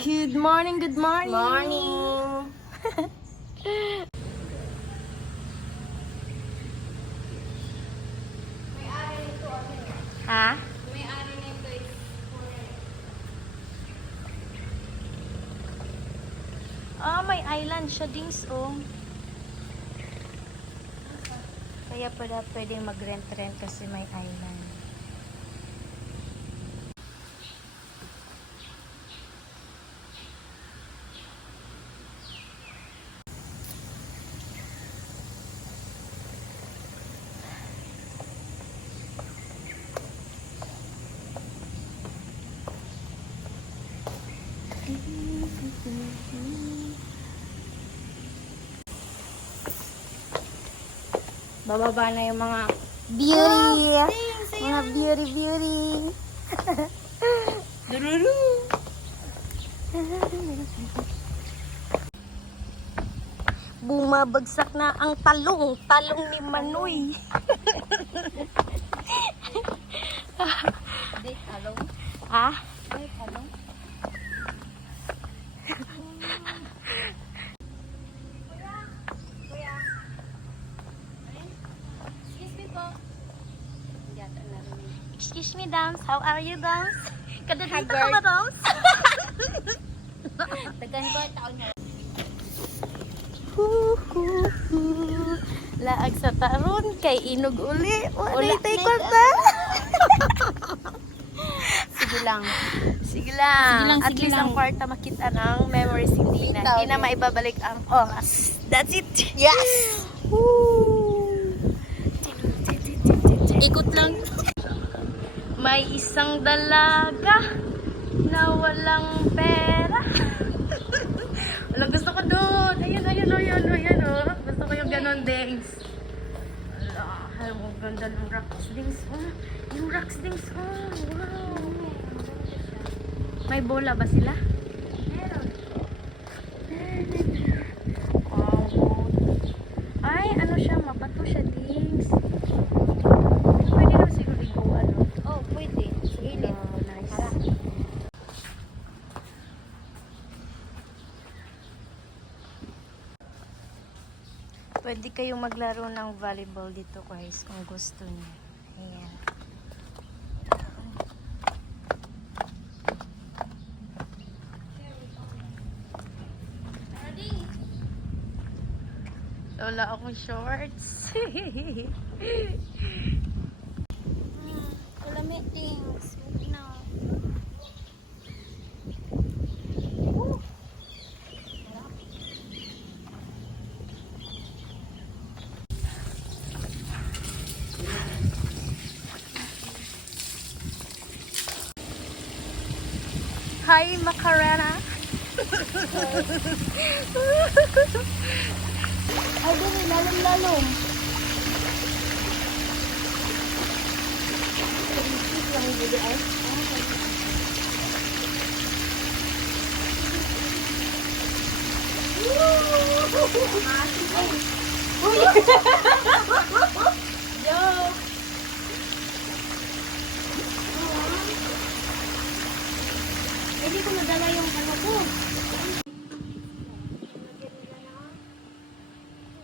Good morning, good morning. Morning. Ha? May-ari nito is Ah, may island siya dings, oh. Kaya pala pwedeng mag-rent-rent kasi may island. Bababa na yung mga beauty. Mga beauty. Dururu. Bumabagsak na ang talong ni Manoy. Day talong. Ah? Day talong. Kuya. Excuse me po. Yata na rin. Excuse me, Dams. How are you, Dams? Kada dito ka Haggard. ba, Dams? Tagan ko taon na. Laag sa taron kay inog uli. Wala Wala tay na kwarta. Sige lang. Sige lang. At sige least lang. ang kwarta makita ng memories hindi na. Hindi na maibabalik ang oras. That's it. Yes! Ikot lang. May isang dalaga na walang pera. Wala, gusto ko doon. Ayun, oh. Gusto ko yung ganon, Dings. Ala, ang ganda ng rocks, Dings. Oh, yung rocks, Dings. Oh, wow. May bola ba sila? Meron. Wow. Ay, ano siya, mabato siya, Dings. Pwede naman siguro liguan, no? Oh, pwede. Init. Oh, nice. Harap. Pwede kayong maglaro ng volleyball dito, guys, kung gusto niyo. Ayan. Wala akong shorts. Wala meetings. No. Hi, Macarena. Ay, dali. Lalong-lalong. Lang dili ay. Joke. Hindi ko nadala yung ano ko.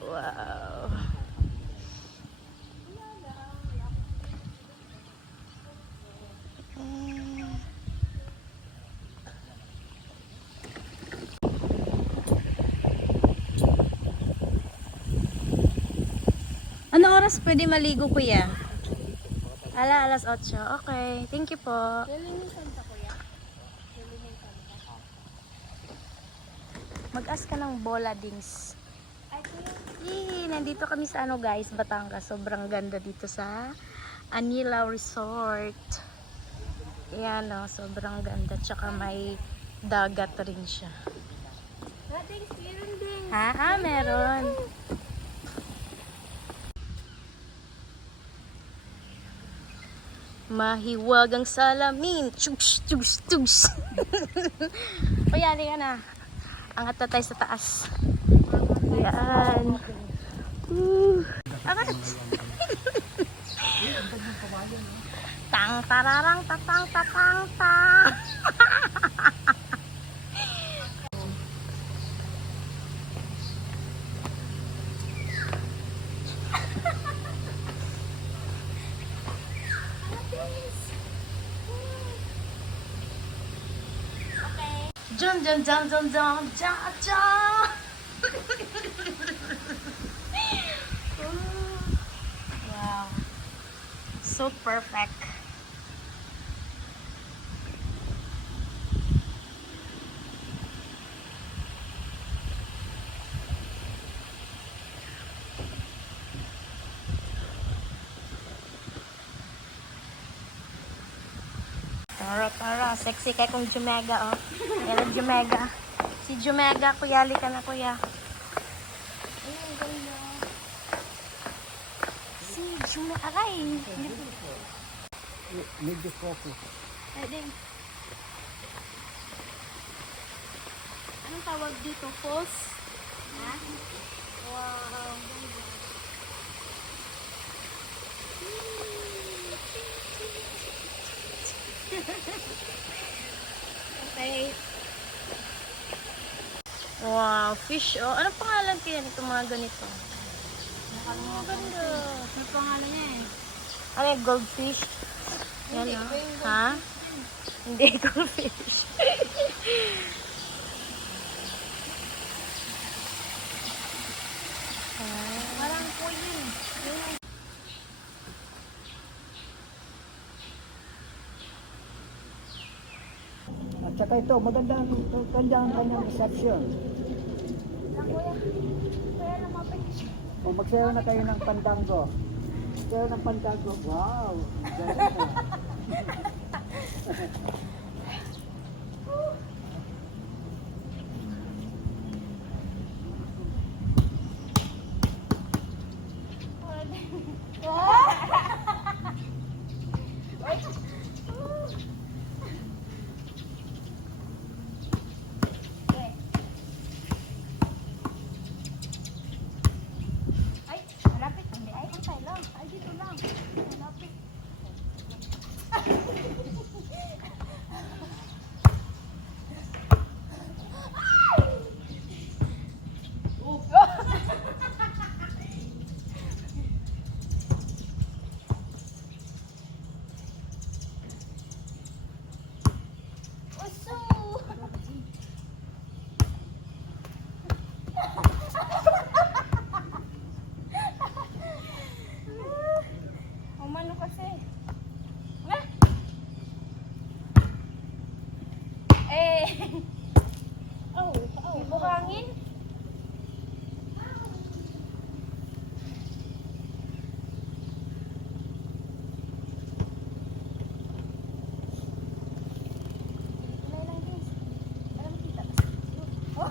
Wow. Ano oras pwede maligo, kuya? Alas 8. Okay. Thank you po. Lilinisan ka, kuya. Lilinisan ka. Mag-ask ka ng bola, Dings. Ay, kuya. Yay! Nandito kami sa ano, guys, Batangas. Sobrang ganda dito sa Anilao Resort. Ayan, oh, sobrang ganda. Tsaka may dagat rin siya. Dating meron din. Ha? Ah, meron. Mahiwag ang salamin. Tsugs, tsugs, tsugs. O yan, yan na. Angat na tayo sa taas. Yan. Angat. Tang tararang tatang tatang tang. Jum jum jum jum jum ja ja. Wow. So perfect. Tara, sexy kay kong Jumega, oh. Yan ang Jumega. Si Jumega, kuyali ka na, kuya. Ay, ang ganda. Si Jumega, aray. Need the focus. Ay, din. Anong tawag dito? False? Ha? Wow. Ganda. Okay. Wow, fish, oh. Anong pangalan kaya nito mga ganito? Ang ganda. Ano pangalan niya eh? Ano yung goldfish? Yan, Hindi, oh. iba yung Ha? Hindi, goldfish. Parang po yun. At saka ito, maganda ang kanyang reception. Kaya lumapit siya. Kung magsayaw na kayo ng pandango. Sayaw ng pandango. Wow! Ganda. Ay, malapit. Hindi. Ay, antay lang. Ay, dito lang. Malapit. Uso! Umano kasi. Ah! Eh! Oh, oh, buhangin. Kulay lang din. Alam mo kita. Oh.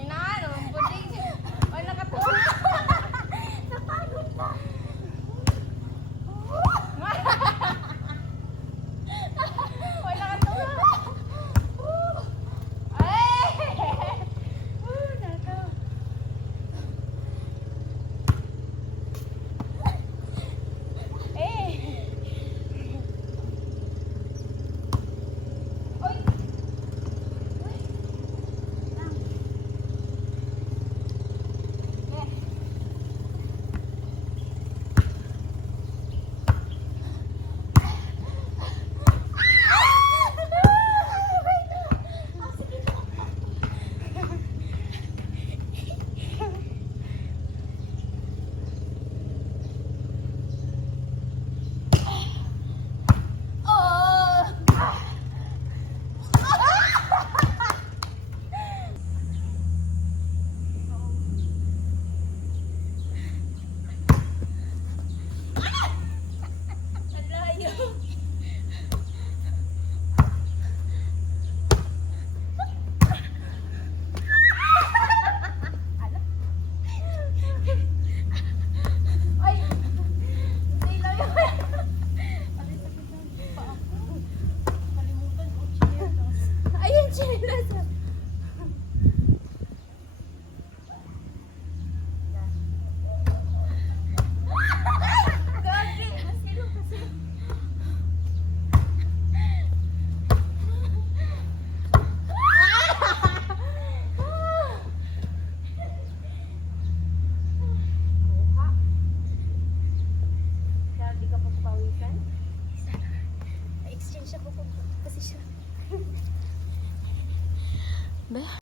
Inaano, buding. Ay, nakatuwa. Napagod na. Ay, nakatuwa. Ay! Be?